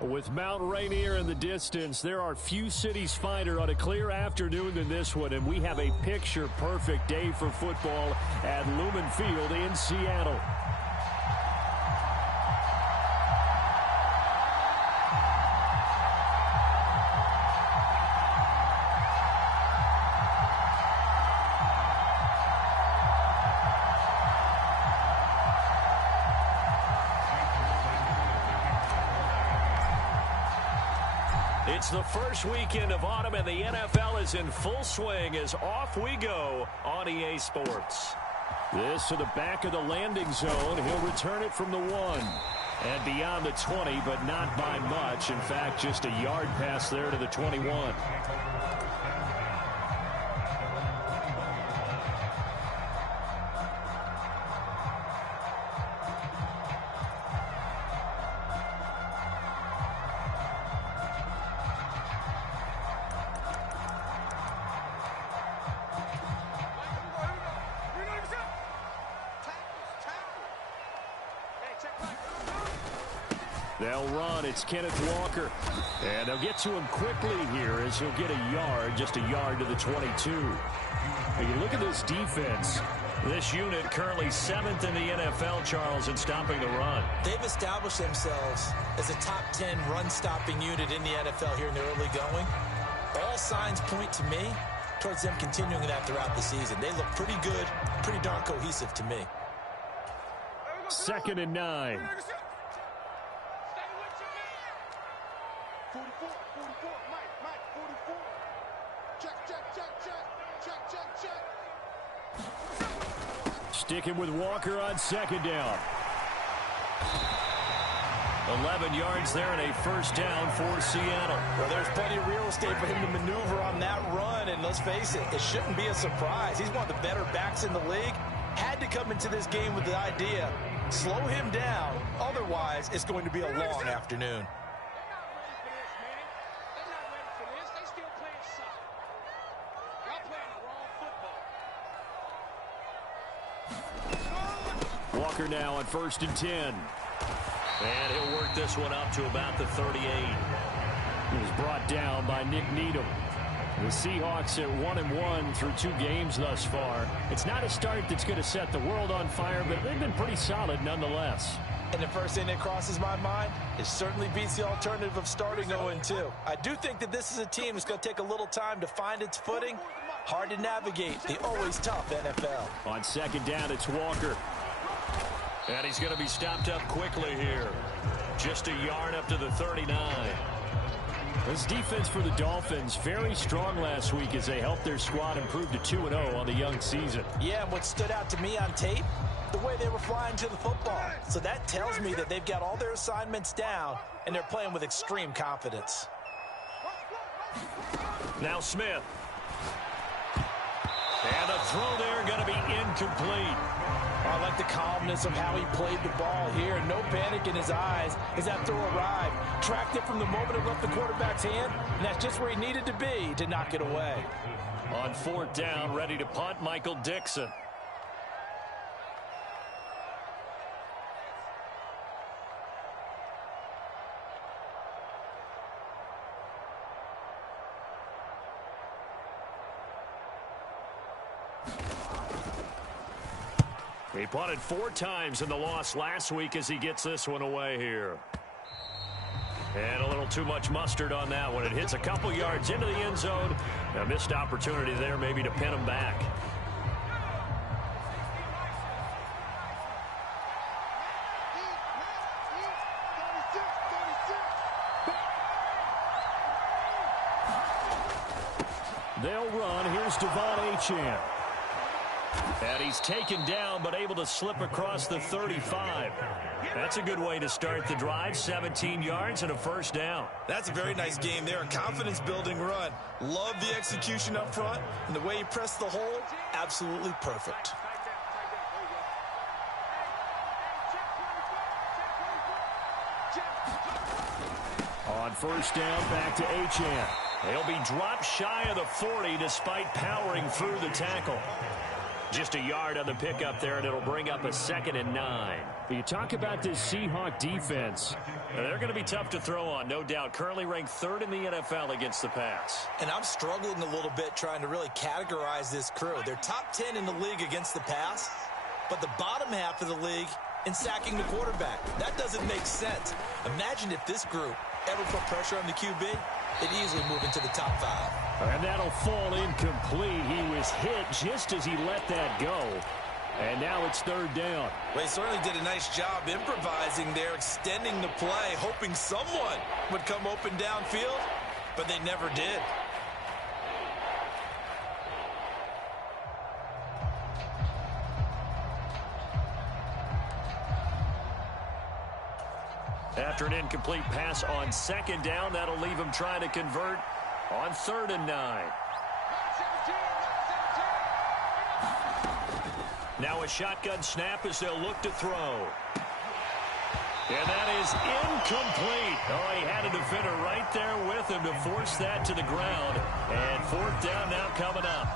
With Mount Rainier in the distance, there are few cities finer on a clear afternoon than this one, and we have a picture-perfect day for football at Lumen Field in Seattle. It's the first weekend of autumn, and the NFL is in full swing as off we go on EA Sports. This to the back of the landing zone. He'll return it from the 1 and beyond the 20, but not by much. In fact, just a yard pass there to the 21. They'll run. It's Kenneth Walker. And they'll get to him quickly here as he'll get a yard, just a yard to the 22. Now you look at this defense. This unit currently 7th in the NFL, Charles, in stopping the run. They've established themselves as a top 10 run-stopping unit in the NFL here in the early going. All signs point to me towards them continuing that throughout the season. They look pretty good, pretty darn cohesive to me. 2nd and 9. 44, Mike, 44. Check. Sticking with Walker on 2nd down. 11 yards there and a first down for Seattle. Well, there's plenty of real estate for him to maneuver on that run, and let's face it, it shouldn't be a surprise. He's one of the better backs in the league. Had to come into this game with the idea, slow him down, otherwise it's going to be a long afternoon. Walker now on 1st and 10. And he'll work this one up to about the 38. He was brought down by Nick Needham. The Seahawks at 1-1 through 2 games thus far. It's not a start that's going to set the world on fire, but they've been pretty solid nonetheless. And the first thing that crosses my mind, it certainly beats the alternative of starting 0-2. I do think that this is a team that's going to take a little time to find its footing. Hard to navigate the always tough NFL. On 2nd down, it's Walker. And he's going to be stopped up quickly here. Just a yard up to the 39. This defense for the Dolphins, very strong last week as they helped their squad improve to 2-0 on the young season. Yeah, and what stood out to me on tape, the way they were flying to the football. So that tells me that they've got all their assignments down, and they're playing with extreme confidence. Now Smith. And the throw there going to be incomplete. I like the calmness of how he played the ball here. No panic in his eyes as that throw arrived. Tracked it from the moment it left the quarterback's hand, and that's just where he needed to be to knock it away. On 4th down, ready to punt, Michael Dixon. He punted 4 times in the loss last week as he gets this one away here. And a little too much mustard on that one. It hits a couple yards into the end zone. A missed opportunity there maybe to pin him back. They'll run. Here's Devon Achane. And he's taken down but able to slip across the 35. That's a good way to start the drive. 17 yards and a first down. That's a very nice game there. A confidence-building run. Love the execution up front. And the way he pressed the hole, absolutely perfect. On 1st down, back to Achane. He'll be dropped shy of the 40 despite powering through the tackle. Just a yard on the pickup there, and it'll bring up a 2nd and 9. You talk about this Seahawk defense. They're going to be tough to throw on, no doubt. Currently ranked 3rd in the NFL against the pass. And I'm struggling a little bit trying to really categorize this crew. They're top 10 in the league against the pass, but the bottom half of the league in sacking the quarterback. That doesn't make sense. Imagine if this group ever put pressure on the QB, they'd easily move into the top 5. And that'll fall incomplete. He was hit just as he let that go. And now it's 3rd down. Well, he certainly did a nice job improvising there, extending the play, hoping someone would come open downfield, but they never did. After an incomplete pass on 2nd down, that'll leave him trying to convert on 3rd and 9. Now a shotgun snap as they'll look to throw. And that is incomplete. Oh, he had a defender right there with him to force that to the ground. And 4th down now coming up.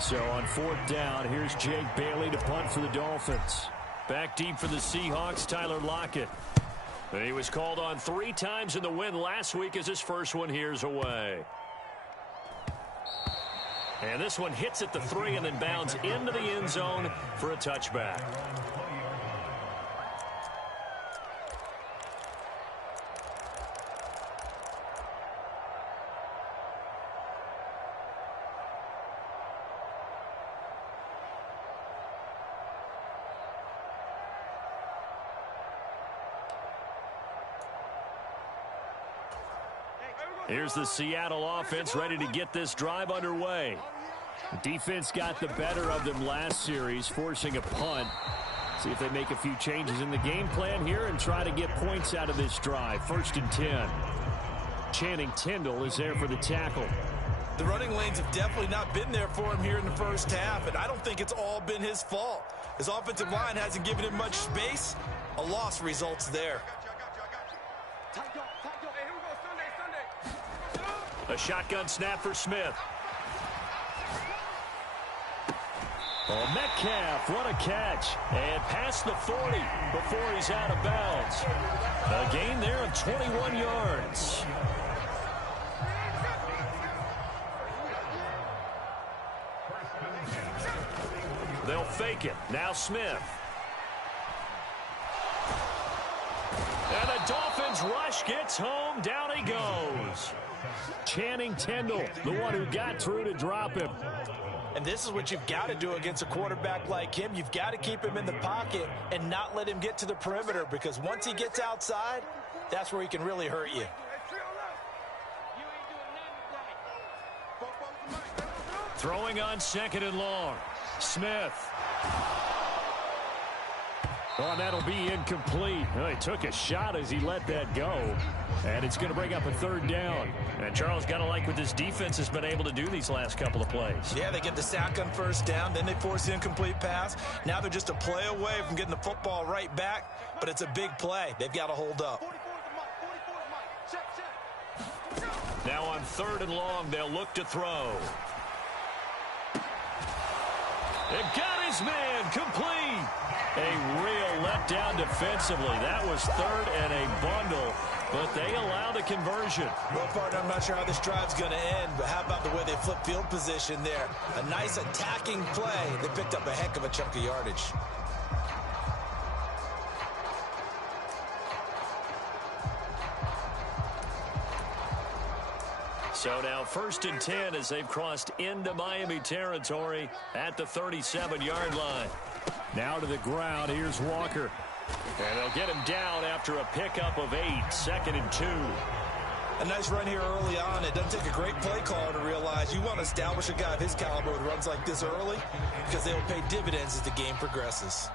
So on 4th down, here's Jake Bailey to punt for the Dolphins. Back deep for the Seahawks, Tyler Lockett. And he was called on 3 times in the win last week as his first one here's away. And this one hits at the 3 and then bounds into the end zone for a touchback. Here's the Seattle offense ready to get this drive underway. Defense got the better of them last series, forcing a punt. See if they make a few changes in the game plan here and try to get points out of this drive. 1st and 10. Channing Tindall is there for the tackle. The running lanes have definitely not been there for him here in the first half, and I don't think it's all been his fault. His offensive line hasn't given him much space. A loss results there. A shotgun snap for Smith. Oh, Metcalf, what a catch. And past the 40 before he's out of bounds. A gain there of 21 yards. They'll fake it. Now Smith. And the Dolphins rush gets home. Down he goes. Channing Tindall, the one who got through to drop him. And this is what you've got to do against a quarterback like him. You've got to keep him in the pocket and not let him get to the perimeter, because once he gets outside, that's where he can really hurt you. Throwing on 2nd and long. Smith. Oh, and that'll be incomplete. Oh, he took a shot as he let that go. And it's going to bring up a 3rd down. And Charles, got to like what this defense has been able to do these last couple of plays. Yeah, they get the sack on 1st down, then they force the incomplete pass. Now they're just a play away from getting the football right back, but it's a big play. They've got to hold up. Now on 3rd and long, they'll look to throw. It got his man complete. A real letdown defensively. That was 3rd and a bundle, but they allowed a conversion. Well, partner, I'm not sure how this drive's going to end, but how about the way they flip field position there? A nice attacking play. They picked up a heck of a chunk of yardage. So now 1st and 10 as they've crossed into Miami territory at the 37-yard line. Now to the ground. Here's Walker. And they'll get him down after a pickup of 8. 2nd and 2. A nice run here early on. It doesn't take a great play caller to realize you want to establish a guy of his caliber with runs like this early, because they will pay dividends as the game progresses.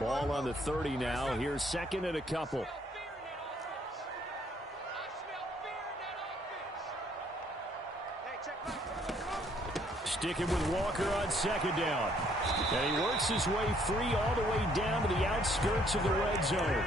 Ball on the 30 now. Here's 2nd and a couple. Sticking with Walker on second down. And he works his way free all the way down to the outskirts of the red zone.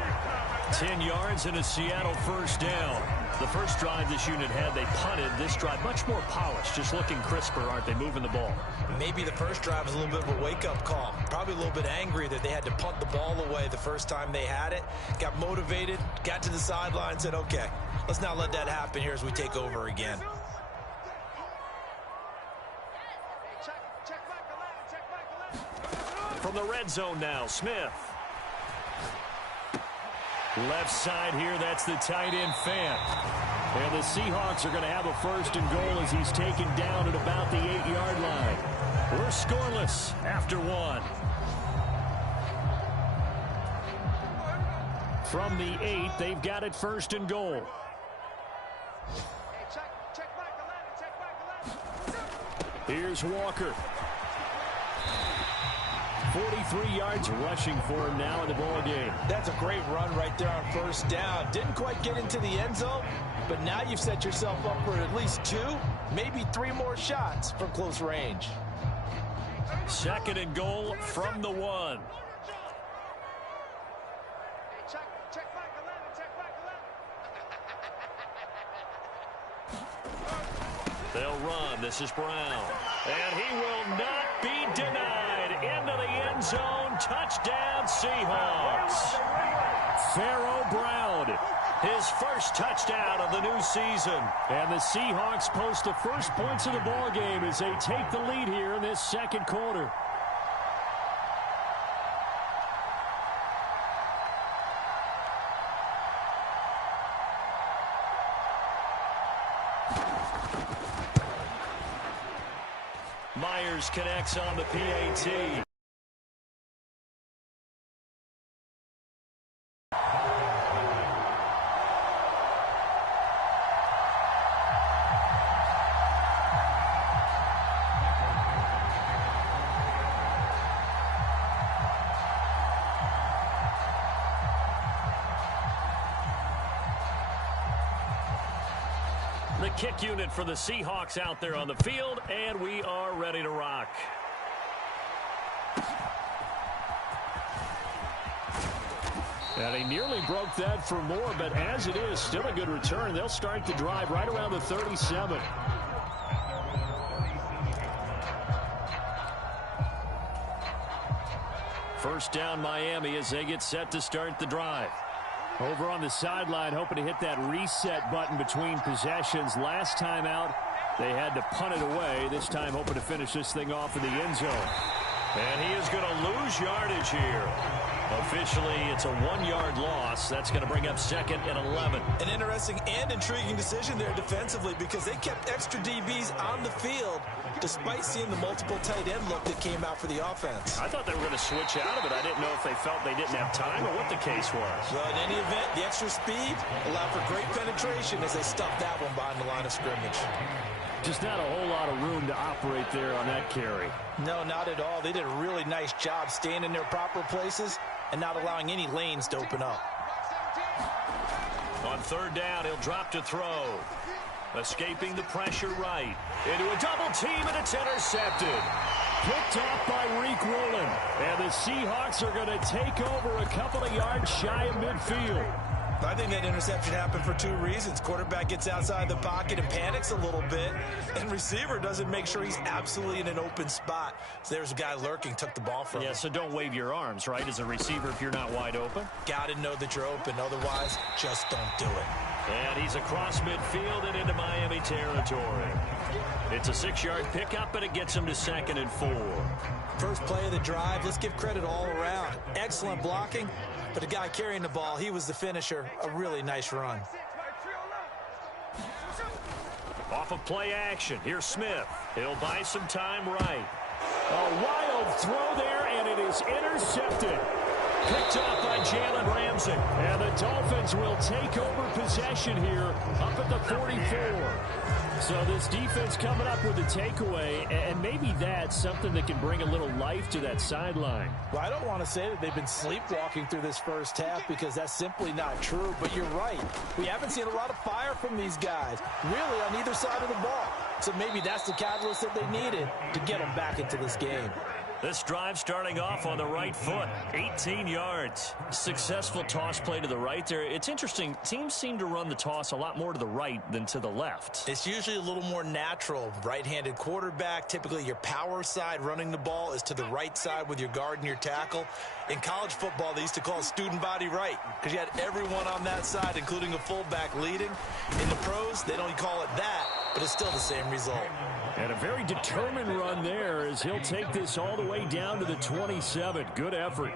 10 yards and a Seattle first down. The first drive this unit had, they punted. This drive, much more polished, just looking crisper, aren't they, moving the ball? Maybe the first drive was a little bit of a wake-up call. Probably a little bit angry that they had to punt the ball away the first time they had it. Got motivated, got to the sideline, said, okay, let's not let that happen here as we take over again. From the red zone now, Smith. Left side here, that's the tight end Fant. And the Seahawks are going to have a first and goal as he's taken down at about the 8-yard line. We're scoreless after one. From the 8, they've got it first and goal. Here's Walker. 43 yards rushing for him now in the ball game. That's a great run right there on first down. Didn't quite get into the end zone, but now you've set yourself up for at least 2, maybe 3 more shots from close range. Second and goal from the 1. They'll run. This is Brown. And he will not be denied. Into the end zone. Touchdown, Seahawks. Pharaoh Brown, his first touchdown of the new season. And the Seahawks post the first points of the ball game as they take the lead here in this second quarter. Myers connects on the PAT. The kick unit for the Seahawks out there on the field, and we are ready to rock. And he nearly broke that for more, but as it is, still a good return. They'll start the drive right around the 37. First down, Miami, as they get set to start the drive. Over on the sideline, hoping to hit that reset button between possessions. Last time out, they had to punt it away. This time, hoping to finish this thing off in the end zone. And he is going to lose yardage here. Officially, it's a 1-yard loss. That's going to bring up second and 11. An interesting and intriguing decision there defensively because they kept extra DBs on the field despite seeing the multiple tight end look that came out for the offense. I thought they were going to switch out of it. I didn't know if they felt they didn't have time or what the case was. Well, in any event, the extra speed allowed for great penetration as they stuffed that one behind the line of scrimmage. Just not a whole lot of room to operate there on that carry. No, not at all. They did a really nice job staying in their proper places and not allowing any lanes to open up. On third down, he'll drop to throw. Escaping the pressure right. Into a double team, and it's intercepted. Picked off by Reek Woolen. And the Seahawks are going to take over a couple of yards shy of midfield. I think that interception happened for 2 reasons. Quarterback gets outside the pocket and panics a little bit, and receiver doesn't make sure he's absolutely in an open spot. So there's a guy lurking, took the ball from him. Yeah, so don't wave your arms, right, as a receiver if you're not wide open. Got to know that you're open. Otherwise, just don't do it. And he's across midfield and into Miami territory. It's a 6-yard pickup, but it gets him to second and 4. First play of the drive, let's give credit all around. Excellent blocking, but the guy carrying the ball, he was the finisher. A really nice run. Off of play action, here's Smith. He'll buy some time right. A wild throw there, and it is intercepted. Picked up by Jalen Ramsey. And the Dolphins will take over possession here up at the 44. So this defense coming up with a takeaway, and maybe that's something that can bring a little life to that sideline. Well, I don't want to say that they've been sleepwalking through this first half because that's simply not true, but you're right. We haven't seen a lot of fire from these guys, really, on either side of the ball. So maybe that's the catalyst that they needed to get them back into this game. This drive starting off on the right foot, 18 yards. Successful toss play to the right there. It's interesting. Teams seem to run the toss a lot more to the right than to the left. It's usually a little more natural. Right-handed quarterback, typically your power side running the ball is to the right side with your guard and your tackle. In college football, they used to call it student body right because you had everyone on that side, including a fullback leading. In the pros, they don't call it that, but it's still the same result. And a very determined run there as he'll take this all the way down to the 27. Good effort.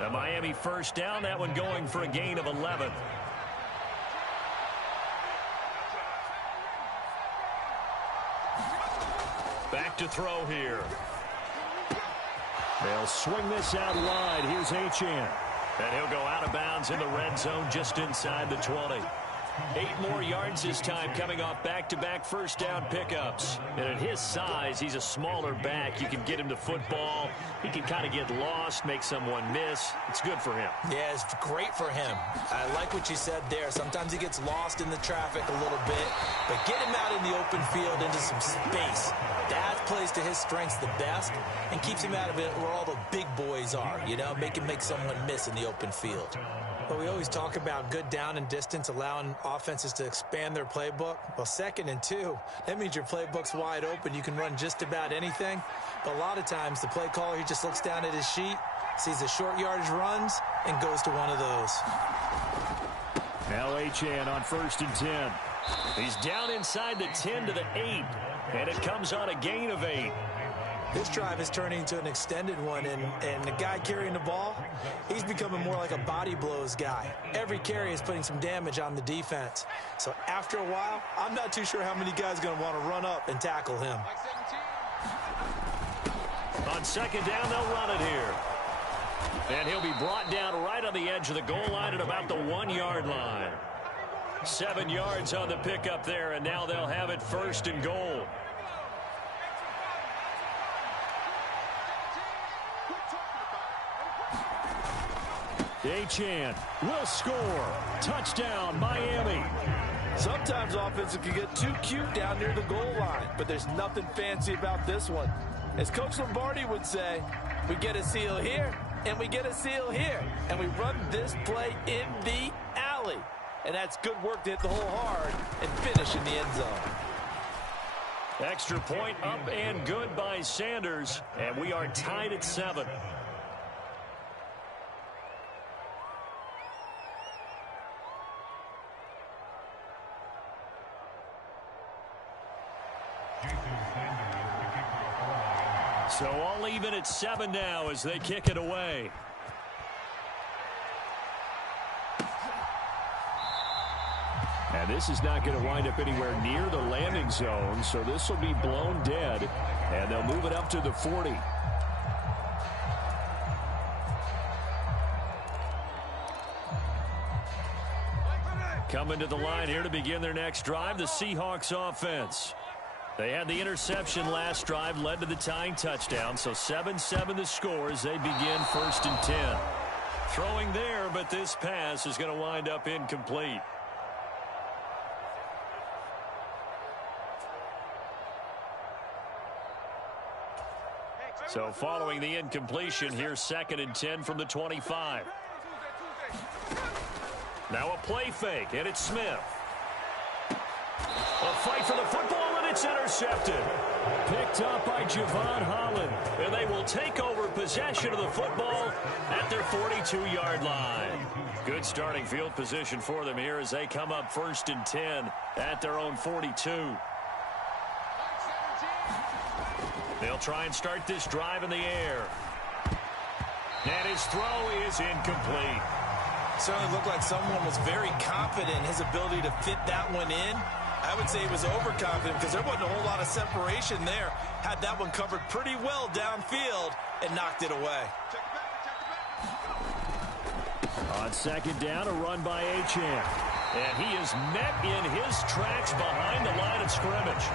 The Miami first down, that one going for a gain of 11. Back to throw here. They'll swing this out wide. Here's Achane. And he'll go out of bounds in the red zone just inside the 20. 8 more yards this time coming off back-to-back first down pickups. And at his size, he's a smaller back. You can get him to football. He can kind of get lost, make someone miss. It's good for him. Yeah, it's great for him. I like what you said there. Sometimes he gets lost in the traffic a little bit. But get him out in the open field into some space. That plays to his strengths the best and keeps him out of it where all the big boys are. You know, make him make someone miss in the open field. But we always talk about good down and distance, allowing offenses to expand their playbook. Well, 2nd and 2, that means your playbook's wide open. You can run just about anything. But a lot of times, the play caller, he just looks down at his sheet, sees the short yardage runs, and goes to one of those. Now Achane on 1st and 10. He's down inside the 10 to the 8, and it comes on a gain of 8. This drive is turning into an extended one, and the guy carrying the ball, he's becoming more like a body blows guy. Every carry is putting some damage on the defense. So after a while, I'm not too sure how many guys are going to want to run up and tackle him. On 2nd down, they'll run it here. And he'll be brought down right on the edge of the goal line at about the 1-yard line. 7 yards on the pickup there, and now they'll have it 1st and goal. Achane will score. Touchdown, Miami. Sometimes offenses can get too cute down near the goal line, but there's nothing fancy about this one. As Coach Lombardi would say, we get a seal here, and we get a seal here, and we run this play in the alley. And that's good work to hit the hole hard and finish in the end zone. Extra point up and good by Sanders, and we are tied at 7. So all even at 7 now as they kick it away. And this is not going to wind up anywhere near the landing zone, so this will be blown dead, and they'll move it up to the 40. Coming to the line here to begin their next drive, the Seahawks offense. They had the interception last drive, led to the tying touchdown, so 7-7 the score as they begin 1st and 10. Throwing there, but this pass is going to wind up incomplete. So following the incompletion, here's 2nd and 10 from the 25. Now a play fake, and it's Smith. A fight for the football, and it's intercepted. Picked up by Javon Holland, and they will take over possession of the football at their 42-yard line. Good starting field position for them here as they come up 1st and 10 at their own 42. They'll try and start this drive in the air. And his throw is incomplete. Certainly looked like someone was very confident in his ability to fit that one in. I would say he was overconfident because there wasn't a whole lot of separation there. Had that one covered pretty well downfield and knocked it away. On second down, a run by Achane. And he is met in his tracks behind the line of scrimmage.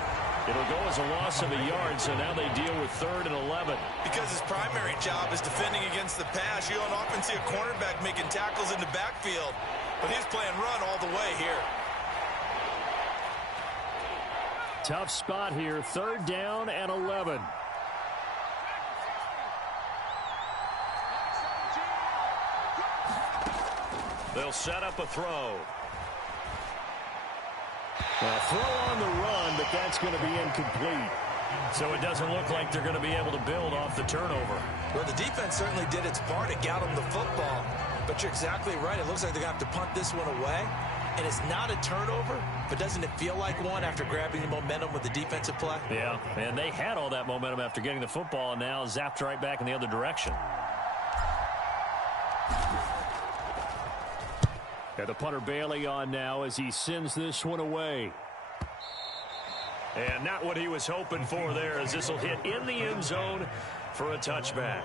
It'll go as a loss of a yard, so now they deal with 3rd and 11. Because his primary job is defending against the pass, you don't often see a cornerback making tackles in the backfield. But he's playing run all the way here. Tough spot here, 3rd down and 11. They'll set up a throw. A throw on the run, but that's going to be incomplete. So it doesn't look like they're going to be able to build off the turnover. Well, the defense certainly did its part to get them the football. But you're exactly right. It looks like they're going to have to punt this one away. And it's not a turnover, but doesn't it feel like one after grabbing the momentum with the defensive play? Yeah, and they had all that momentum after getting the football, and now zapped right back in the other direction. And the punter Bailey on now as he sends this one away. And not what he was hoping for there, as this will hit in the end zone for a touchback.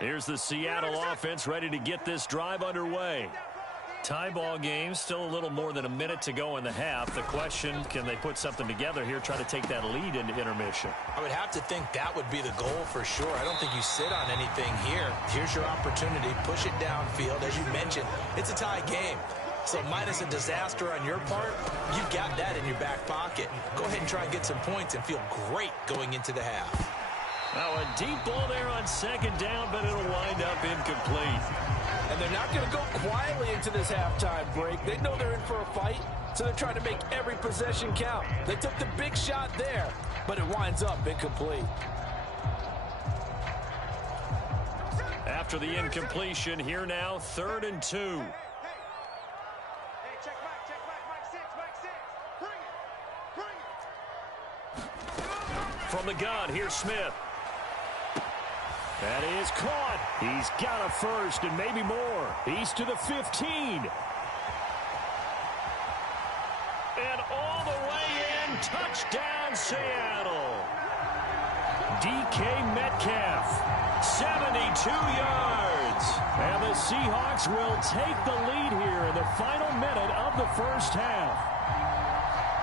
Here's the Seattle offense ready to get this drive underway. Tie ball game, still a little more than a minute to go in the half. The question, can they put something together here, try to take that lead into intermission? I would have to think that would be the goal for sure. I don't think you sit on anything here. Here's your opportunity. Push it downfield. As you mentioned, it's a tie game. So minus a disaster on your part, you've got that in your back pocket. Go ahead and try and get some points and feel great going into the half. Now a deep ball there on second down, but it'll wind up incomplete. And they're not going to go quietly into this halftime break. They know they're in for a fight, so they're trying to make every possession count. They took the big shot there, but it winds up incomplete. After the incompletion, here now, 3rd and 2. Hey, check Mike, Mike 6. Bring it. From the gun, here's Smith. That is caught. He's got a first and maybe more. He's to the 15. And all the way in, touchdown Seattle. DK Metcalf, 72 yards. And the Seahawks will take the lead here in the final minute of the first half.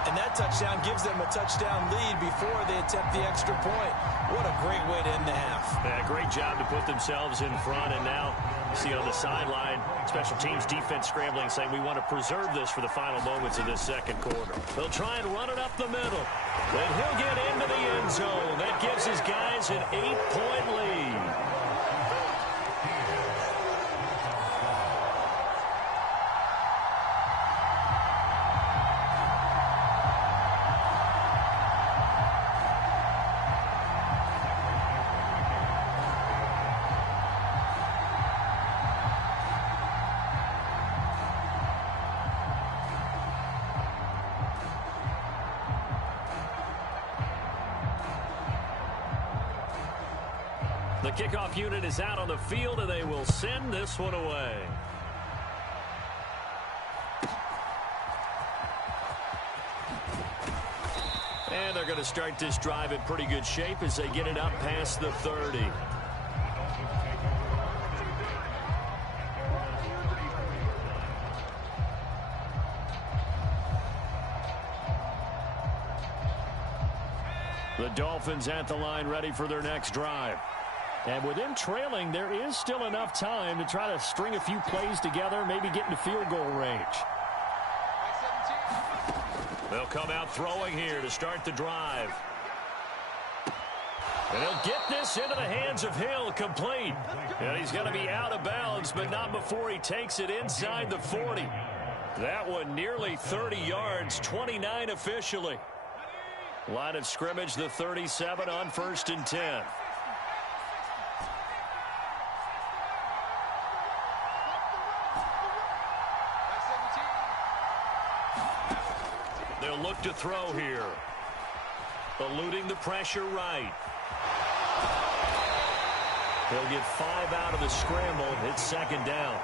And that touchdown gives them a touchdown lead before they attempt the extra point. What a great way to end the half. Yeah, great job to put themselves in front. And now, see on the sideline, special teams defense scrambling, saying we want to preserve this for the final moments of this second quarter. They'll try and run it up the middle. Then he'll get into the end zone. That gives his guys an 8-point lead. The kickoff unit is out on the field, and they will send this one away. And they're going to start this drive in pretty good shape as they get it up past the 30. The Dolphins at the line ready for their next drive. And with them trailing, there is still enough time to try to string a few plays together, maybe get into field goal range. They'll come out throwing here to start the drive. And he'll get this into the hands of Hill, complete. And he's going to be out of bounds, but not before he takes it inside the 40. That one nearly 30 yards, 29 officially. Line of scrimmage, the 37 on 1st and 10. They'll look to throw here. Eluding the pressure right. He'll get 5 out of the scramble. It's second down.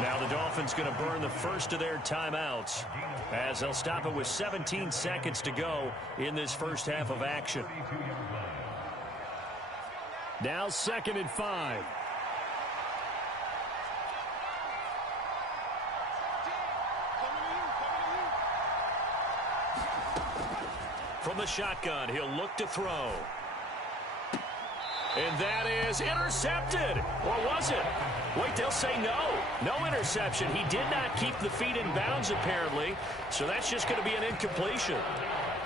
Now the Dolphins going to burn the first of their timeouts as they'll stop it with 17 seconds to go in this first half of action. Now 2nd and 5. From the shotgun, he'll look to throw. And that is intercepted. Or was it? Wait, they'll say no. No interception. He did not keep the feet in bounds, apparently. So that's just going to be an incompletion.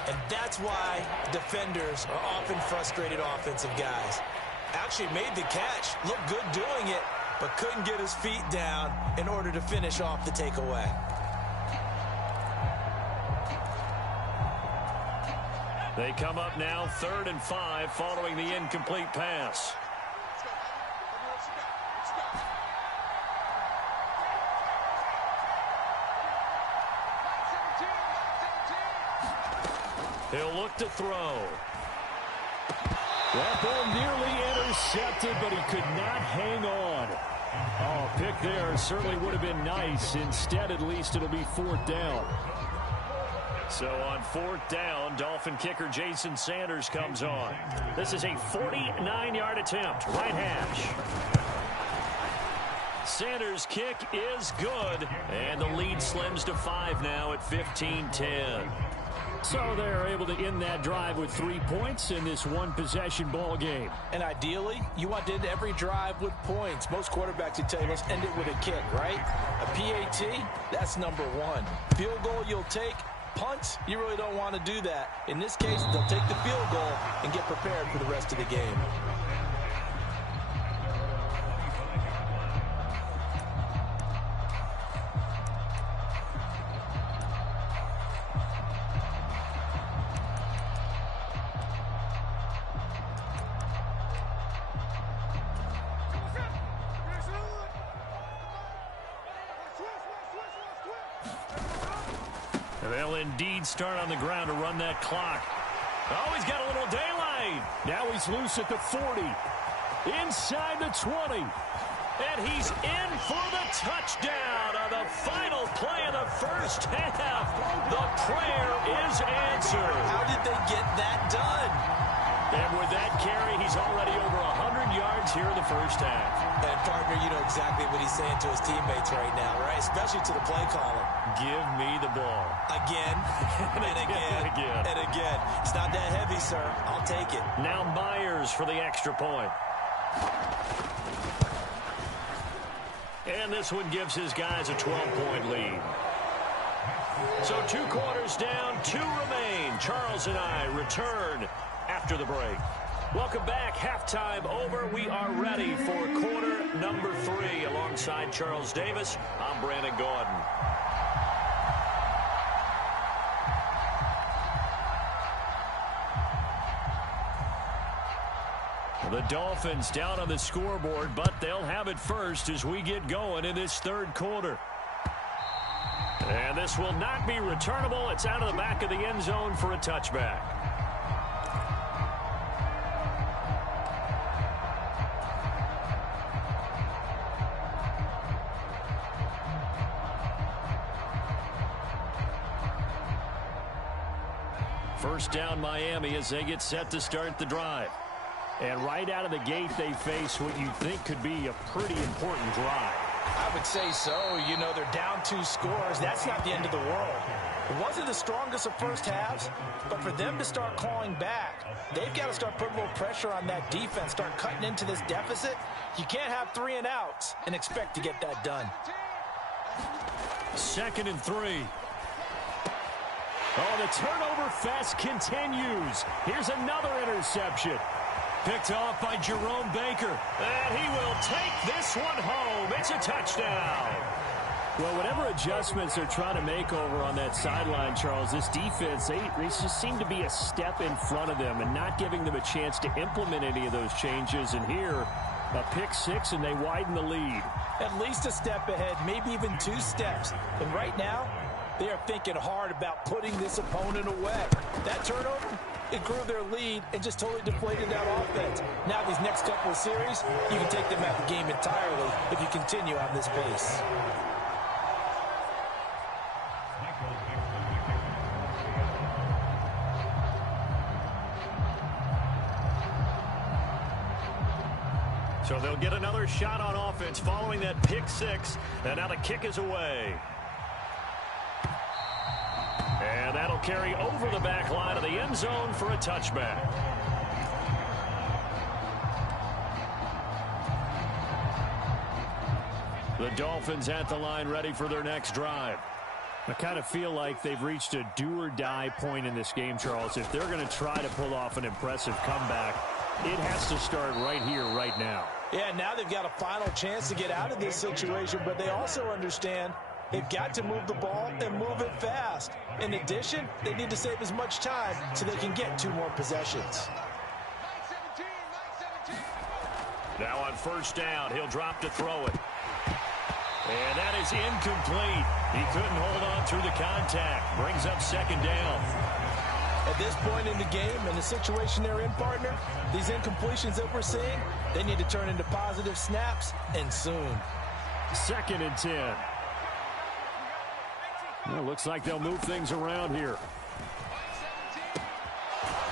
And that's why defenders are often frustrated offensive guys. Actually made the catch. Looked good doing it, but couldn't get his feet down in order to finish off the takeaway. They come up now 3rd and 5 following the incomplete pass. He'll look to throw. That ball nearly intercepted, but he could not hang on. Oh, pick there certainly would have been nice. Instead, at least it'll be 4th down. So on 4th down, Dolphin kicker Jason Sanders comes on. This is a 49-yard attempt, right hash. Sanders' kick is good, and the lead slims to 5 now at 15-10. So they're able to end that drive with 3 points in this one-possession ball game. And ideally, you want to end every drive with points. Most quarterbacks would tell you, let's end it with a kick, right? A PAT, that's number 1. Field goal you'll take. Punts, you really don't want to do that. In this case, they'll take the field goal and get prepared for the rest of the game. They'll indeed start on the ground to run that clock. Oh, he's got a little daylight. Now he's loose at the 40. Inside the 20. And he's in for the touchdown on the final play of the first half. The prayer is answered. How did they get that done? And with that carry, he's already over 100 yards here in the first half. And, partner, you know exactly what he's saying to his teammates right now, right? Especially to the play caller. Give me the ball. Again, and again, and again. It's not that heavy, sir. I'll take it. Now Myers for the extra point. And this one gives his guys a 12-point lead. So 2 quarters down, 2 remain. Charles and I return after the break. Welcome back. Halftime over. We are ready for quarter number 3. Alongside Charles Davis, I'm Brandon Gordon. The Dolphins down on the scoreboard, but they'll have it first as we get going in this 3rd quarter. And this will not be returnable. It's out of the back of the end zone for a touchback. First down Miami as they get set to start the drive. And right out of the gate, they face what you think could be a pretty important drive. I would say so. You know, they're down 2 scores. That's not the end of the world. It wasn't the strongest of first halves, but for them to start clawing back, they've got to start putting a little pressure on that defense, start cutting into this deficit. You can't have 3 and outs and expect to get that done. 2nd and 3. Oh, the turnover fest continues. Here's another interception. Picked off by Jerome Baker. And he will take this one home. It's a touchdown. Well, whatever adjustments they're trying to make over on that sideline, Charles, this defense, they just seem to be a step in front of them and not giving them a chance to implement any of those changes. And here, a pick 6, and they widen the lead. At least a step ahead, maybe even 2 steps. And right now, they are thinking hard about putting this opponent away. That turnover, it grew their lead and just totally deflated that offense. Now these next couple of series, you can take them out of the game entirely if you continue on this pace. So they'll get another shot on offense following that pick 6. And now the kick is away. And that'll He'll carry over the back line of the end zone for a touchback. The Dolphins at the line ready for their next drive. I kind of feel like they've reached a do-or-die point in this game, Charles. If they're going to try to pull off an impressive comeback, it has to start right here, right now. Yeah, now they've got a final chance to get out of this situation, but they also understand they've got to move the ball and move it fast. In addition, they need to save as much time so they can get 2 more possessions. Now on first down, he'll drop to throw it. And that is incomplete. He couldn't hold on through the contact. Brings up second down. At this point in the game, in the situation they're in, partner, these incompletions that we're seeing, they need to turn into positive snaps, and soon. 2nd and 10. Well, looks like they'll move things around here.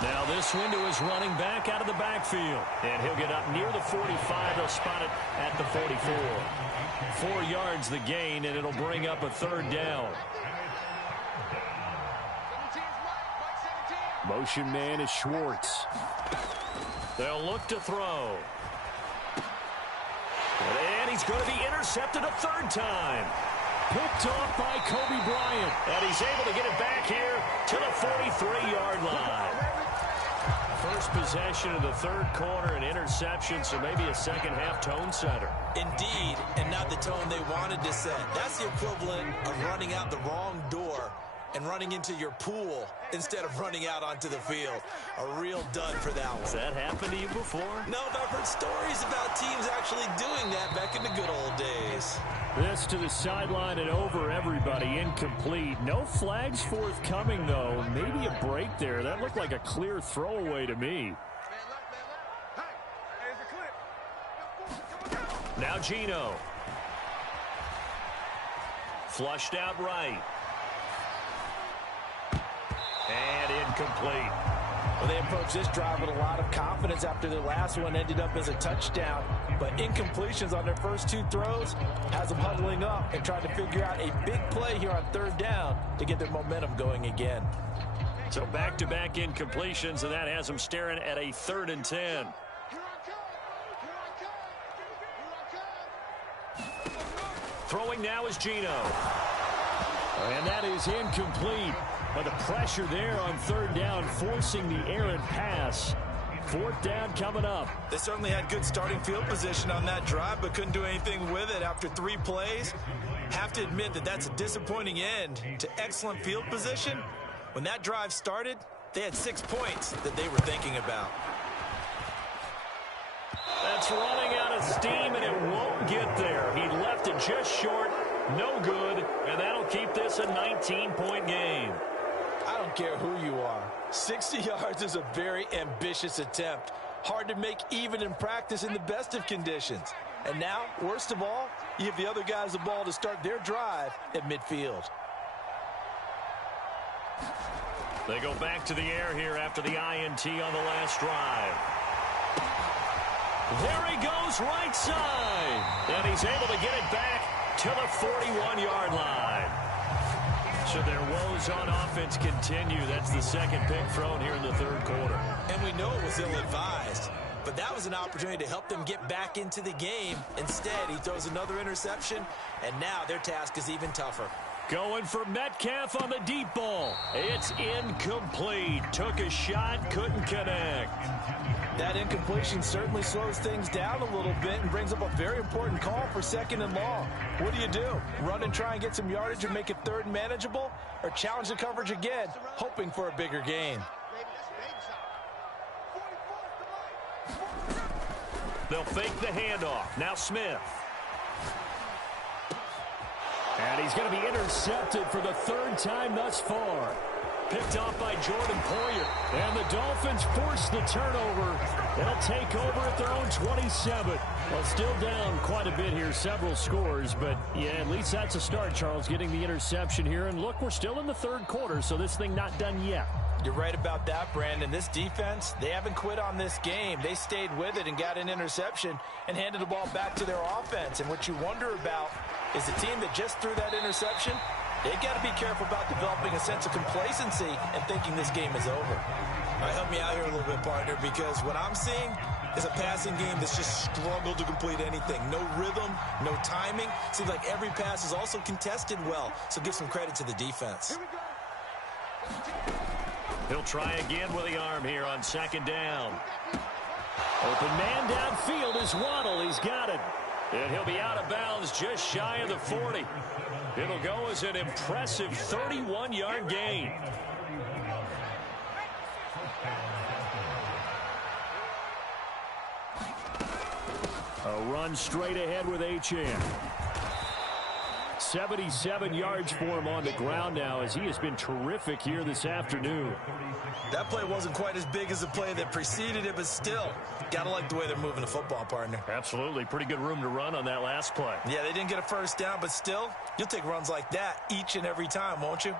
Now this window is running back out of the backfield. And he'll get up near the 45. They'll spot it at the 44. 4 yards the gain, and it'll bring up a 3rd down. Motion man is Schwartz. They'll look to throw. And he's going to be intercepted a 3rd time. Picked off by Kobe Bryant. And he's able to get it back here to the 43-yard line. First possession of the 3rd quarter, an interception, so maybe a second-half tone setter. Indeed, and not the tone they wanted to set. That's the equivalent of running out the wrong door and running into your pool instead of running out onto the field. A real dud for that one. Has that happened to you before? No, but I've heard stories about teams actually doing that back in the good old days. This to the sideline and over everybody, incomplete. No flags forthcoming, though. Maybe a break there. That looked like a clear throwaway to me. Now Geno. Flushed out right. And incomplete. Well, they approached this drive with a lot of confidence after their last one ended up as a touchdown. But incompletions on their first 2 throws has them huddling up and trying to figure out a big play here on 3rd down to get their momentum going again. So back-to-back incompletions, and that has them staring at a 3rd and 10. Throwing now is Geno. And that is incomplete. But the pressure there on 3rd down, forcing the errant pass. 4th down coming up. They certainly had good starting field position on that drive, but couldn't do anything with it after 3 plays. Have to admit that that's a disappointing end to excellent field position. When that drive started, they had 6 points that they were thinking about. That's running out of steam, and it won't get there. He left it just short. No good, and that'll keep this a 19-point game. I don't care who you are. 60 yards is a very ambitious attempt. Hard to make even in practice in the best of conditions. And now, worst of all, you give the other guys the ball to start their drive at midfield. They go back to the air here after the INT on the last drive. There he goes right side. And he's able to get it back to the 41-yard line. So their woes on offense continue. That's the 2nd pick thrown here in the 3rd quarter. And we know it was ill-advised, but that was an opportunity to help them get back into the game. Instead, he throws another interception, and now their task is even tougher. Going for Metcalf on the deep ball. It's incomplete. Took a shot, couldn't connect. That incompletion certainly slows things down a little bit and brings up a very important call for 2nd and long. What do? Run and try and get some yardage and make it 3rd manageable? Or challenge the coverage again, hoping for a bigger gain? They'll fake the handoff. Now Smith. And he's going to be intercepted for the 3rd time thus far. Picked off by Jordan Poyer. And the Dolphins force the turnover. They'll take over at their own 27. Well, still down quite a bit here, several scores. But, yeah, at least that's a start, Charles, getting the interception here. And, look, we're still in the 3rd quarter, so this thing not done yet. You're right about that, Brandon. This defense, they haven't quit on this game. They stayed with it and got an interception and handed the ball back to their offense. And what you wonder about is the team that just threw that interception, They got to be careful about developing a sense of complacency and thinking this game is over. All right, help me out here a little bit, partner, because what I'm seeing is a passing game that's just struggled to complete anything. No rhythm, no timing. Seems like every pass is also contested well, so give some credit to the defense. He'll try again with the arm here on second down. Open man downfield is Waddle. He's got it. And he'll be out of bounds just shy of the 40. It'll go as an impressive 31-yard gain. A run straight ahead with Achane. 77 yards for him on the ground now as he has been terrific here this afternoon. That play wasn't quite as big as the play that preceded it, but still, gotta like the way they're moving the football, partner. Absolutely. Pretty good room to run on that last play. Yeah, they didn't get a first down, but still, you'll take runs like that each and every time, won't you?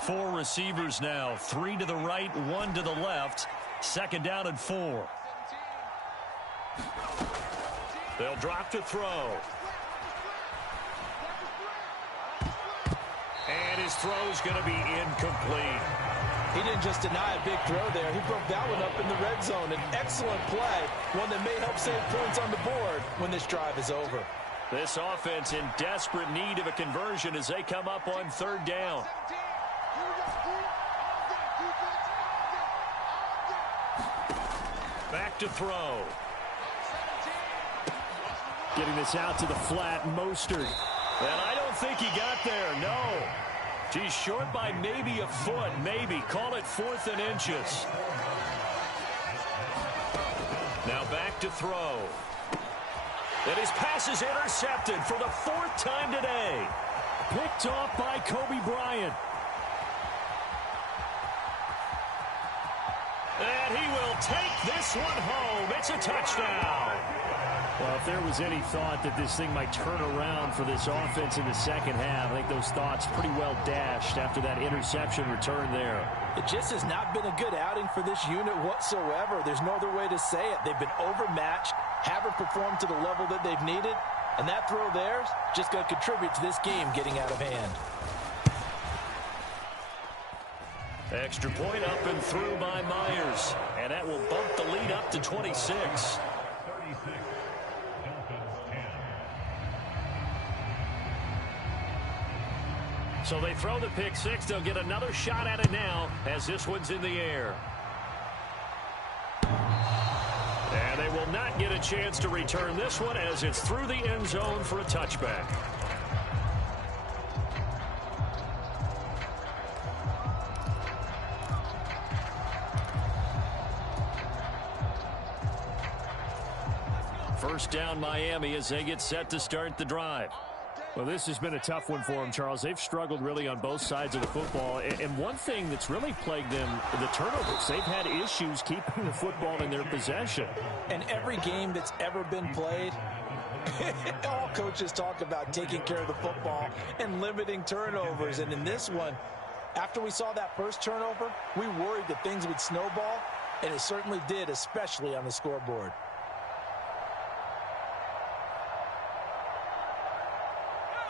4 receivers now. 3 to the right, 1 to the left. Second down and 4. They'll drop to throw. And his throw's going to be incomplete. He didn't just deny a big throw there. He broke that one up in the red zone. An excellent play, one that may help save points on the board when this drive is over. This offense in desperate need of a conversion as they come up on third down. Back to throw. Getting this out to the flat, Mostert. And I don't think he got there, no. He's short by maybe a foot, maybe. Call it 4th and inches. Now back to throw. And his pass is intercepted for the 4th time today. Picked off by Kobe Bryant. And he will take this one home. It's a touchdown. Well, if there was any thought that this thing might turn around for this offense in the second half, I think those thoughts pretty well dashed after that interception return there. It just has not been a good outing for this unit whatsoever. There's no other way to say it. They've been overmatched, haven't performed to the level that they've needed, and that throw there is just going to contribute to this game getting out of hand. Extra point up and through by Myers, and that will bump the lead up to 26. So they throw the pick six. They'll get another shot at it now as this one's in the air. And they will not get a chance to return this one as it's through the end zone for a touchback. First down Miami as they get set to start the drive. Well, this has been a tough one for them, Charles. They've struggled really on both sides of the football. And one thing that's really plagued them, the turnovers. They've had issues keeping the football in their possession. And every game that's ever been played, all coaches talk about taking care of the football and limiting turnovers. And in this one, after we saw that first turnover, we worried that things would snowball, and it certainly did, especially on the scoreboard.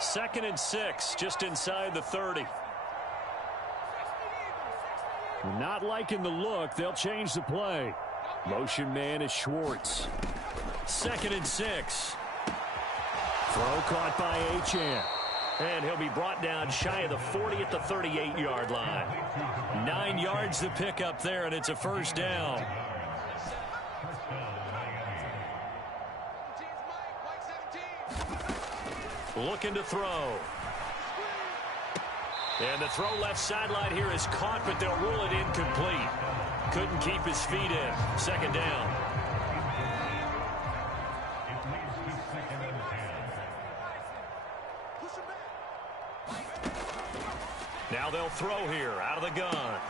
Second and 6, just inside the 30. Not liking the look. They'll change the play. Motion man is Schwartz. Second and 6. Throw caught by Achane. And he'll be brought down shy of the 40 at the 38-yard line. 9 yards to pick up there, and it's a first down. Looking to throw. And the throw left sideline here is caught, but they'll rule it incomplete. Couldn't keep his feet in. Second down. Now they'll throw here out of the gun.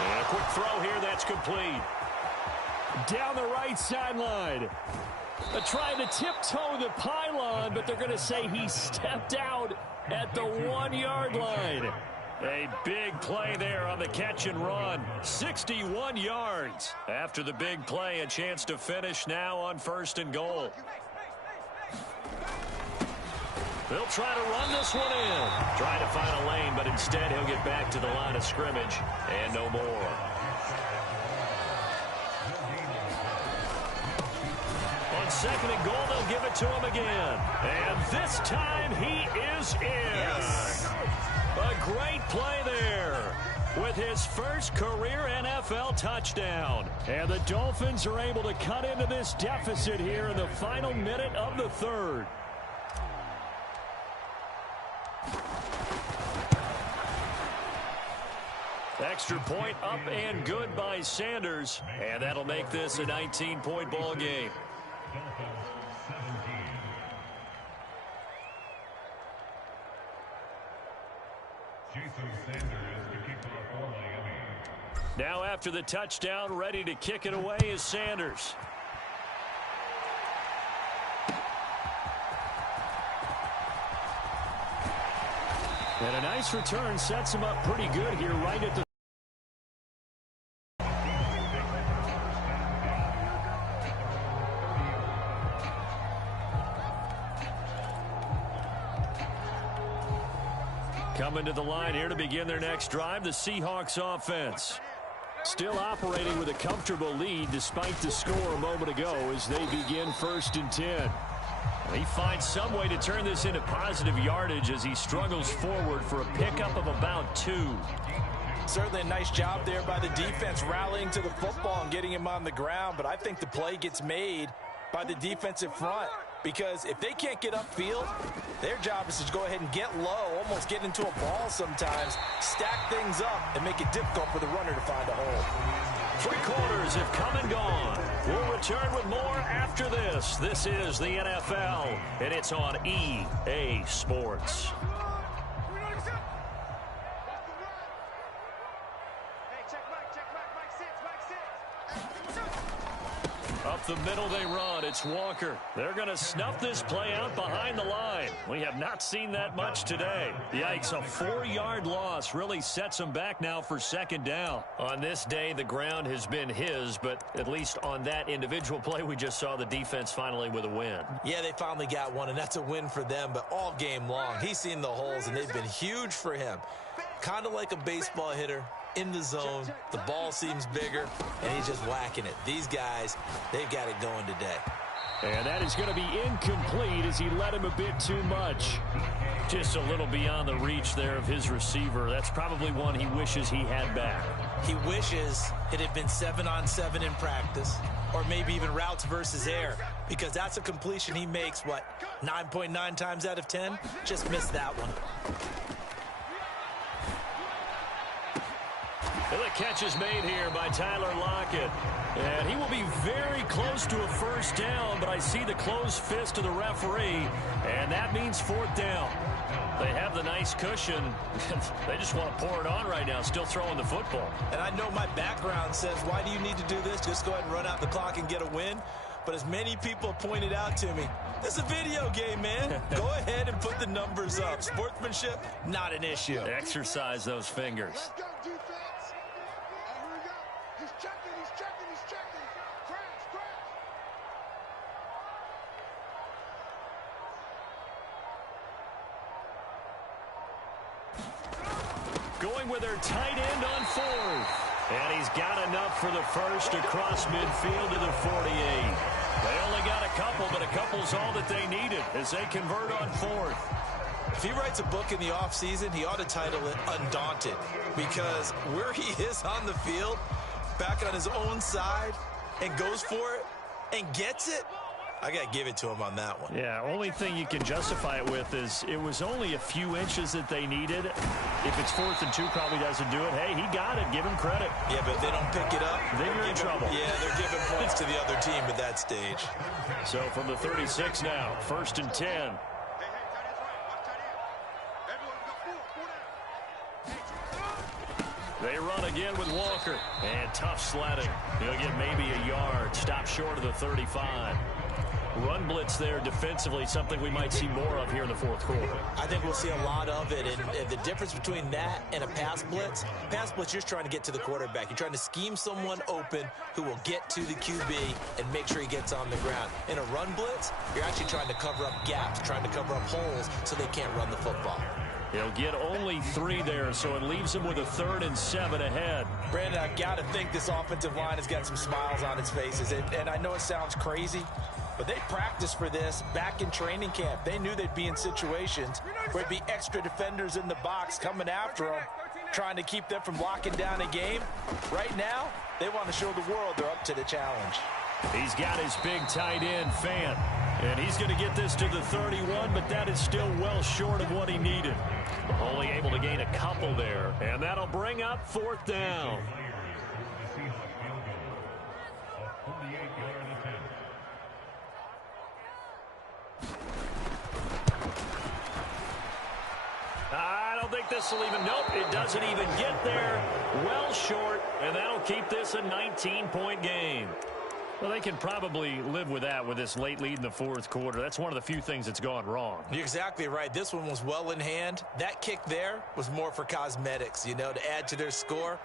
And a quick throw here that's complete. Down the right sideline. Trying to tiptoe the pylon, but they're going to say he stepped out at the 1-yard line. A big play there on the catch and run. 61 yards. After the big play, a chance to finish now on 1st and goal. They'll try to run this one in. Trying to find a lane, but instead he'll get back to the line of scrimmage and no more. On second and goal, they'll give it to him again. And this time he is in. Yes. A great play there with his first career NFL touchdown. And the Dolphins are able to cut into this deficit here in the final minute of the third. Extra point up and good by Sanders. And that'll make this a 19-point ball game. Now after the touchdown, ready to kick it away is Sanders. And a nice return sets him up pretty good here right at the coming to the line here to begin their next drive, the Seahawks offense. Still operating with a comfortable lead despite the score a moment ago as they begin 1st and 10. He finds some way to turn this into positive yardage as he struggles forward for a pickup of about 2. Certainly a nice job there by the defense rallying to the football and getting him on the ground, but I think the play gets made by the defensive front. Because if they can't get upfield, their job is to go ahead and get low, almost get into a ball sometimes, stack things up, and make it difficult for the runner to find a hole. 3 quarters have come and gone. We'll return with more after this. This is the NFL, and it's on EA Sports. Up the middle they run. It's Walker. They're going to snuff this play out behind the line. We have not seen that much today. Yikes, a 4-yard loss really sets them back now for 2nd down. On this day, the ground has been his, but at least on that individual play, we just saw the defense finally with a win. Yeah, they finally got one, and that's a win for them, but all game long, he's seen the holes, and they've been huge for him. Kind of like a baseball hitter. In the zone, the ball seems bigger, and he's just whacking it. These guys, they've got it going today. And that is going to be incomplete as he led him a bit too much. Just a little beyond the reach there of his receiver. That's probably one he wishes he had back. He wishes it had been 7-on-7 in practice, or maybe even routes versus air, because that's a completion he makes, 9.9 times out of 10? Just missed that one. And the catch is made here by Tyler Lockett. And he will be very close to a 1st down, but I see the closed fist of the referee, and that means 4th down. They have the nice cushion. They just want to pour it on right now, still throwing the football. And I know my background says, why do you need to do this? Just go ahead and run out the clock and get a win. But as many people pointed out to me, this is a video game, man. Go ahead and put the numbers up. Sportsmanship, not an issue. Exercise those fingers. Let's go, defense. Here we go. He's checking, he's checking, he's checking. Crash, crash. Going with their tight end on 4th. And he's got enough for the first across midfield to the 48. They only got a couple, but a couple's all that they needed as they convert on 4th. If he writes a book in the offseason, he ought to title it Undaunted, because where he is on the field, back on his own side, and goes for it and gets it, I got to give it to him on that one. Yeah, only thing you can justify it with is it was only a few inches that they needed. If it's 4th and 2, probably doesn't do it. Hey, he got it. Give him credit. Yeah, but if they don't pick it up, then you're in trouble. Yeah, they're giving points to the other team at that stage. So from the 36 now, 1st and 10. Hey, tight end's right. Watch tight end. Everyone go full. They run again with Walker. And tough sledding. He'll get maybe a yard. Stop short of the 35. run blitz there defensively, something we might see more of here in the fourth quarter. I think we'll see a lot of it, and the difference between that and a pass blitz, you're just trying to get to the quarterback. You're trying to scheme someone open who will get to the QB and make sure he gets on the ground. In a run blitz, you're actually trying to cover up gaps, trying to cover up holes so they can't run the football. He'll get only 3 there, so it leaves him with a 3rd and 7 ahead. Brandon, I've got to think this offensive line has got some smiles on its faces. And I know it sounds crazy, but they practiced for this back in training camp. They knew they'd be in situations where there'd be extra defenders in the box coming after them, trying to keep them from locking down a game. Right now, they want to show the world they're up to the challenge. He's got his big tight end, Fant. And he's going to get this to the 31, but that is still well short of what he needed. Only able to gain a couple there. And that'll bring up 4th down. I don't think this will even, nope, it doesn't even get there. Well short, and that'll keep this a 19-point game. Well, they can probably live with that with this late lead in the fourth quarter. That's one of the few things that's gone wrong. You're exactly right. This one was well in hand. That kick there was more for cosmetics, you know, to add to their score.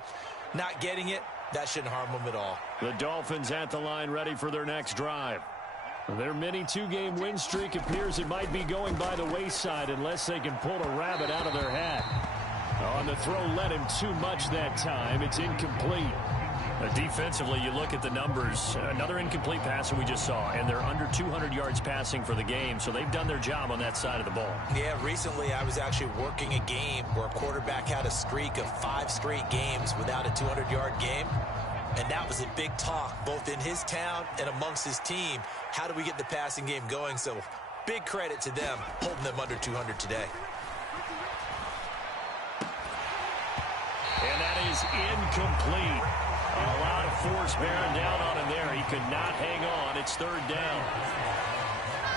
Not getting it, that shouldn't harm them at all. The Dolphins at the line ready for their next drive. Their mini 2-game win streak appears it might be going by the wayside unless they can pull a rabbit out of their hat. On the throw, led him too much that time. It's incomplete. Defensively, you look at the numbers. Another incomplete pass that we just saw, and they're under 200 yards passing for the game, so they've done their job on that side of the ball. Yeah, recently I was actually working a game where a quarterback had a streak of 5 straight games without a 200-yard game, and that was a big talk, both in his town and amongst his team. How do we get the passing game going? So big credit to them, holding them under 200 today. And that is incomplete. A lot of force bearing down on him there. He could not hang on. It's 3rd down.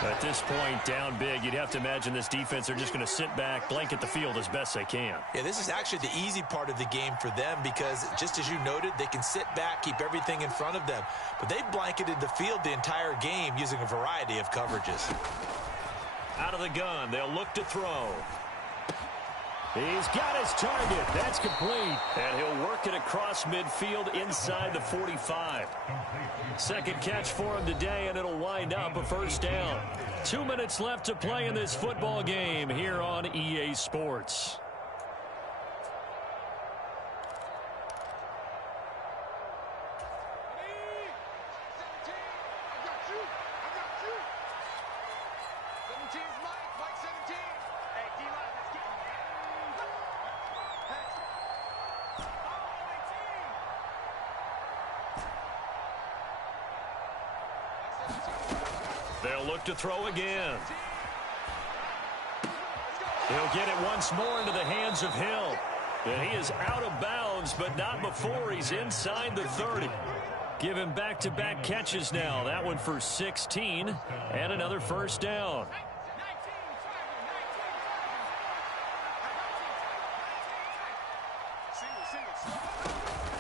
At this point, down big, you'd have to imagine this defense, they're just going to sit back, blanket the field as best they can. Yeah, this is actually the easy part of the game for them because, just as you noted, they can sit back, keep everything in front of them. But they've blanketed the field the entire game using a variety of coverages. Out of the gun, they'll look to throw. He's got his target. That's complete. And he'll work it across midfield inside the 45. Second catch for him today, and it'll wind up a 1st down. 2 minutes left to play in this football game here on EA Sports. They'll look to throw again. He'll get it once more into the hands of Hill. And he is out of bounds, but not before he's inside the 30. Give him back-to-back catches now. That one for 16 and another 1st down.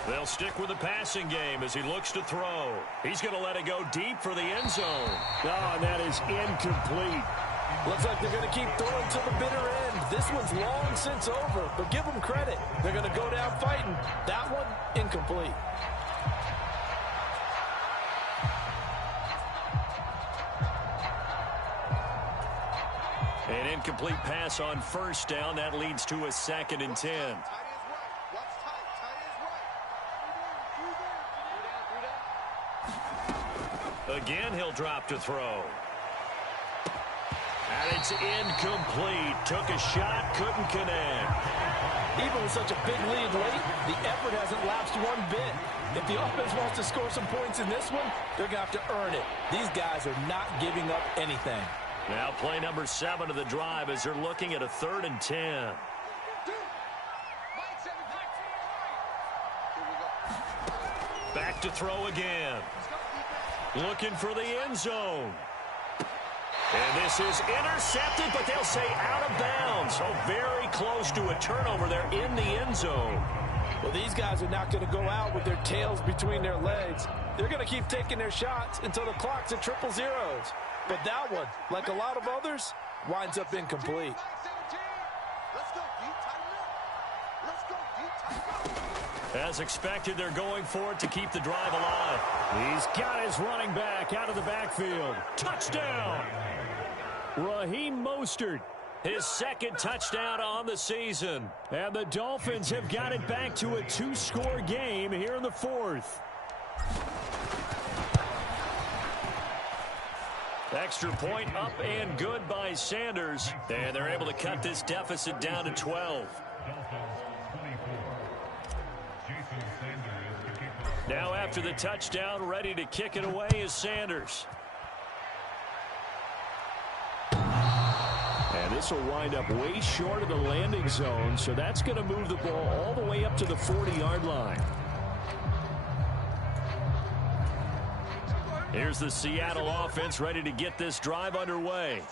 They'll stick with the passing game as he looks to throw. He's going to let it go deep for the end zone. Oh, and that is incomplete. Looks like they're going to keep throwing to the bitter end. This one's long since over, but give them credit. They're going to go down fighting. That one, incomplete. An incomplete pass on 1st down. That leads to a 2nd and 10. Again, he'll drop to throw. And it's incomplete. Took a shot, couldn't connect. Even with such a big lead late, the effort hasn't lapsed one bit. If the offense wants to score some points in this one, they're going to have to earn it. These guys are not giving up anything. Now play number 7 of the drive as they're looking at a 3rd and 10. Back to throw again. Looking for the end zone. And this is intercepted, but they'll say out of bounds. So very close to a turnover there in the end zone. Well, these guys are not going to go out with their tails between their legs. They're going to keep taking their shots until the clock's at 0-0. But that one, like a lot of others, winds up incomplete. Let's go, deep, tighten up. Let's go, deep, tighten up. As expected, they're going for it to keep the drive alive. He's got his running back out of the backfield. Touchdown! Raheem Mostert. His second touchdown on the season. And the Dolphins have got it back to a 2-score game here in the fourth. Extra point up and good by Sanders. And they're able to cut this deficit down to 12. Now after the touchdown, ready to kick it away is Sanders. And this will wind up way short of the landing zone, so that's going to move the ball all the way up to the 40-yard line. Here's the Seattle offense ready to get this drive underway.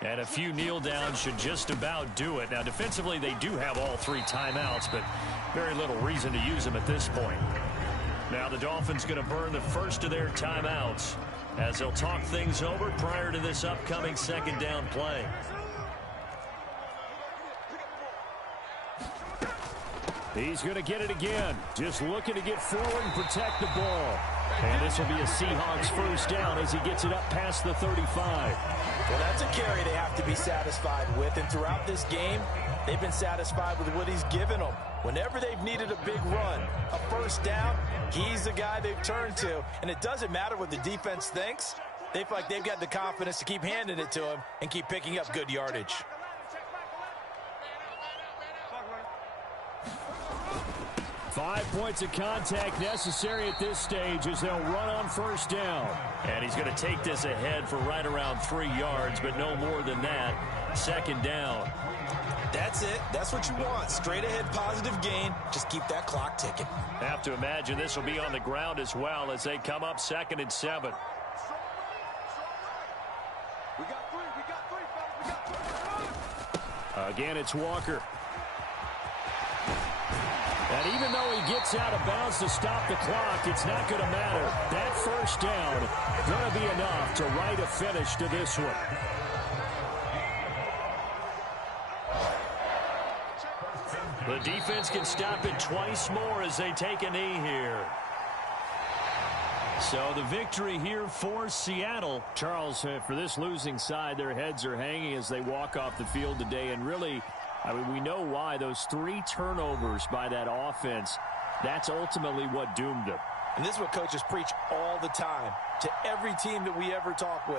And a few kneel downs should just about do it. Now, defensively, they do have all 3 timeouts, but very little reason to use them at this point. Now the Dolphins going to burn the first of their timeouts as they'll talk things over prior to this upcoming second down play. He's going to get it again. Just looking to get forward and protect the ball. And this will be a Seahawks first down as he gets it up past the 35. Well, that's a carry they have to be satisfied with. And throughout this game, they've been satisfied with what he's given them. Whenever they've needed a big run, a first down, he's the guy they've turned to. And it doesn't matter what the defense thinks. They feel like they've got the confidence to keep handing it to him and keep picking up good yardage. Five points of contact necessary at this stage as they'll run on first down. And he's going to take this ahead for right around 3 yards, but no more than that. Second down. That's it. That's what you want. Straight ahead positive gain. Just keep that clock ticking. Have to imagine this will be on the ground as well as they come up 2nd and 7. We got 3, fellas. We got 3. Again, it's Walker. And even though he gets out of bounds to stop the clock, it's not going to matter. That first down going to be enough to write a finish to this one. The defense can stop it twice more as they take a knee here. So the victory here for Seattle. Charles, for this losing side, their heads are hanging as they walk off the field today. And really, I mean, we know why. Those 3 turnovers by that offense, that's ultimately what doomed them. And this is what coaches preach all the time to every team that we ever talk with.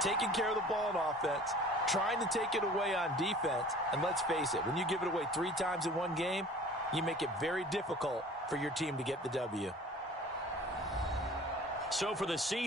Taking care of the ball on offense, trying to take it away on defense. And let's face it, when you give it away 3 times in one game, you make it very difficult for your team to get the W. So for the Seahawks,